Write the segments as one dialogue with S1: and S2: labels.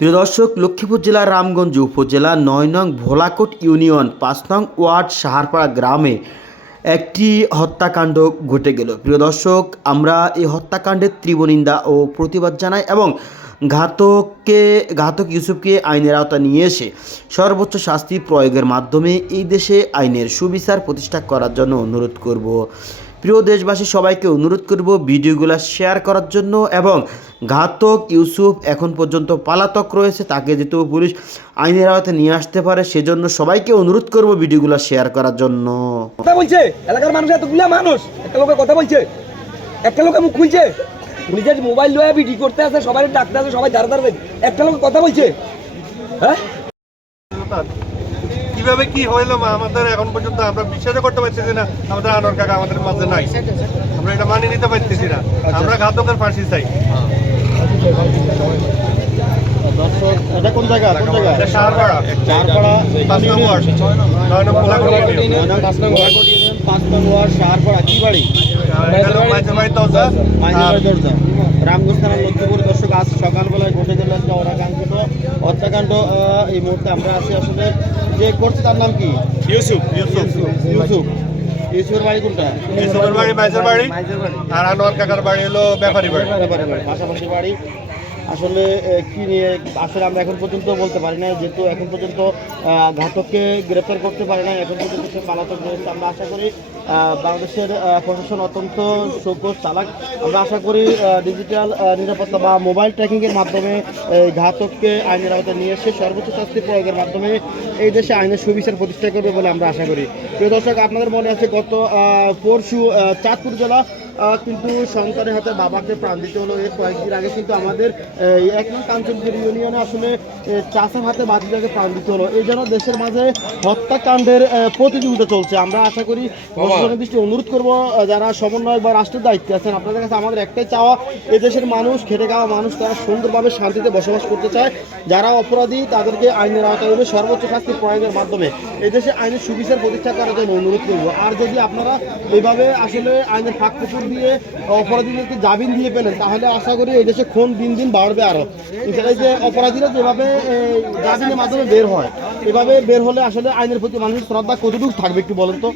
S1: প্রিয় দর্শক, লক্ষ্মীপুর জেলার রামগঞ্জ উপজেলা নয় নং ভোলাকোট ইউনিয়ন পাঁচ নং ওয়ার্ড সাহারপাড়া গ্রামে একটি হত্যাকাণ্ড ঘটে গেল। প্রিয় দর্শক, আমরা এই হত্যাকাণ্ডের তীব্র নিন্দা ও প্রতিবাদ জানাই এবং ঘাতককে, ঘাতক ইউসুফকে আইনের আওতা নিয়ে এসে সর্বোচ্চ শাস্তি প্রয়োগের মাধ্যমে এই দেশে আইনের সুবিচার প্রতিষ্ঠা করার জন্য অনুরোধ করব। প্রিয় দেশবাসী, সবাইকে অনুরোধ করব ভিডিওগুলো শেয়ার করার জন্য এবং ঘাতক ইউসুফ এখন পর্যন্ত পালাতক রয়েছে, তাকে যেহেতু পুলিশ আইনের আওতায় নিয়ে আসতে পারে, সেজন্য সবাইকে অনুরোধ করব ভিডিওগুলো শেয়ার করার জন্য।
S2: কথা বলছে, এলাকার মানুষ এতগুলা মানুষ, একটা লোকে কথা বলছে, একটা লোকে মুখ খুলছে। নিজের মোবাইল লয়ে ভিডিও করতে আছে সবাই ডাকতে আছে, সবাই দাঁড়া দাঁড়াবে একটা লোক কথা বলছে হ্যাঁ?
S3: কীভাবে কি হইল মা? আমাদের এখন পর্যন্ত আমরা বিশ্বাস করতে পারতেছি না। আমাদের আনোয়ার কাকা আমাদের মাঝে নাই। আমরা এটা মানিয়ে নিতে পারতেছি না। আমরা ঘাতকের ফাঁসি চাই।
S4: এটা কোন জায়গা? জায়গা?
S3: পাঁচ নয়
S4: পাঁচ পাঁচ কি বাড়ি? রামগঞ্জ থানার লক্ষ্মীপুর দর্শক আজ সকালবেলায় ঘটে গেল একটা হত্যাকাণ্ড এই মুহূর্তে আমরা আছি আসলে যে করছে তার নাম কি?
S3: ইউসুফ ইউসুফ।
S4: ইউসুফ ইউসুফের বাড়ি কোনটা?
S3: ইউসুফের বাড়ি মাইজের বাড়ি। আর আনোয়ার কাকার বাড়ি হলো ব্যাপারী বাড়ি
S4: ব্যাপারে বাড়ি, পাশাপাশি বাড়ি। আসলে কি নিয়ে, আসলে আমরা এখন পর্যন্ত বলতে পারি না যেহেতু এখন পর্যন্ত ঘাতককে গ্রেপ্তার করতে পারি না এখন পর্যন্ত সে পালাতক রয়েছে আমরা আশা করি বাংলাদেশের প্রশাসন অত্যন্ত সৌক্য চালাক। আমরা আশা করি ডিজিটাল নিরাপত্তা বা মোবাইল ট্র্যাকিংয়ের মাধ্যমে এই ঘাতককে আইনের আওতায় নিয়ে এসে সর্বোচ্চ শাস্তি প্রয়োগের মাধ্যমে এই দেশে আইনের সুবিচার প্রতিষ্ঠা করবে বলে আমরা আশা করি। প্রিয় দর্শক, আপনাদের মনে আছে গত পরশু চাঁদপুর জেলা কিন্তু সন্তানের হাতে বাবাকে প্রাণ দিতে হলো, এর কয়েকদিন আগে কিন্তু আমাদের কাঞ্চনপুর ইউনিয়নে আসলে চাষের হাতে বাজিটাকে প্রাণ দিতে হলো। এই জন্য দেশের মাঝে হত্যাকাণ্ডের প্রতিযোগিতা চলছে। আমরা আশা করি প্রশাসনের দৃষ্টি অনুরোধ করব যারা সমন্বয় বা রাষ্ট্রের দায়িত্বে আছেন আপনাদের কাছে আমাদের একটাই চাওয়া এই দেশের মানুষ খেটে খাওয়া মানুষ তারা সুন্দরভাবে শান্তিতে বসবাস করতে চায়। যারা অপরাধী তাদেরকে আইনের আওতায় এনে সর্বোচ্চ শাস্তি প্রয়োগের মাধ্যমে এই দেশে আইনের সুবিচার প্রতিষ্ঠা করার জন্য অনুরোধ করব। আর যদি আপনারা এইভাবে আসলে আইনের ফাঁক দিয়ে অপরাধীদেরকে জামিন দিয়ে পেলেন তাহলে আশা করি এই দেশে খুন দিন দিন বাড়বে আরও। এছাড়া যে অপরাধীরা যেভাবে এই, জামিনের মাধ্যমে বের হয় এভাবে বের হলে আসলে আইনের প্রতি মানুষের শ্রদ্ধা কতটুকু থাকবে একটু বলেন তো?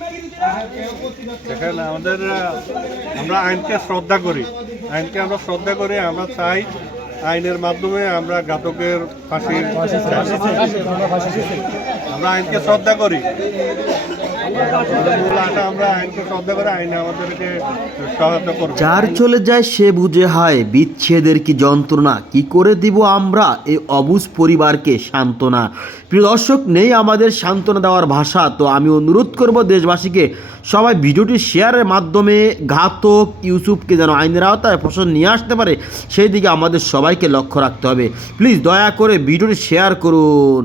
S3: দেখেন আমাদের আমরা আইনকে শ্রদ্ধা করি। আইনকে আমরা শ্রদ্ধা করি আমরা চাই আইনের মাধ্যমে আমরা ঘাতকের ফাঁসির আমরা আইনকে শ্রদ্ধা করি।
S1: যার চলে যায় সে বুঝে হয়, বিচ্ছেদের কি যন্ত্রণা? কি করে দিব আমরা এই অবুজ পরিবারকে সান্ত্বনা? প্রিয় দর্শক, নেই আমাদের সান্ত্বনা দেওয়ার ভাষা, তো আমি অনুরোধ করব দেশবাসীকে, সবাই ভিডিওটি শেয়ারের মাধ্যমে ঘাতক ইউসুফকে যেন আইনের আওতায় ফসল নিয়ে আসতে পারে, সেই দিকে আমাদের সবাইকে লক্ষ্য রাখতে হবে। প্লিজ দয়া করে ভিডিওটি শেয়ার করুন।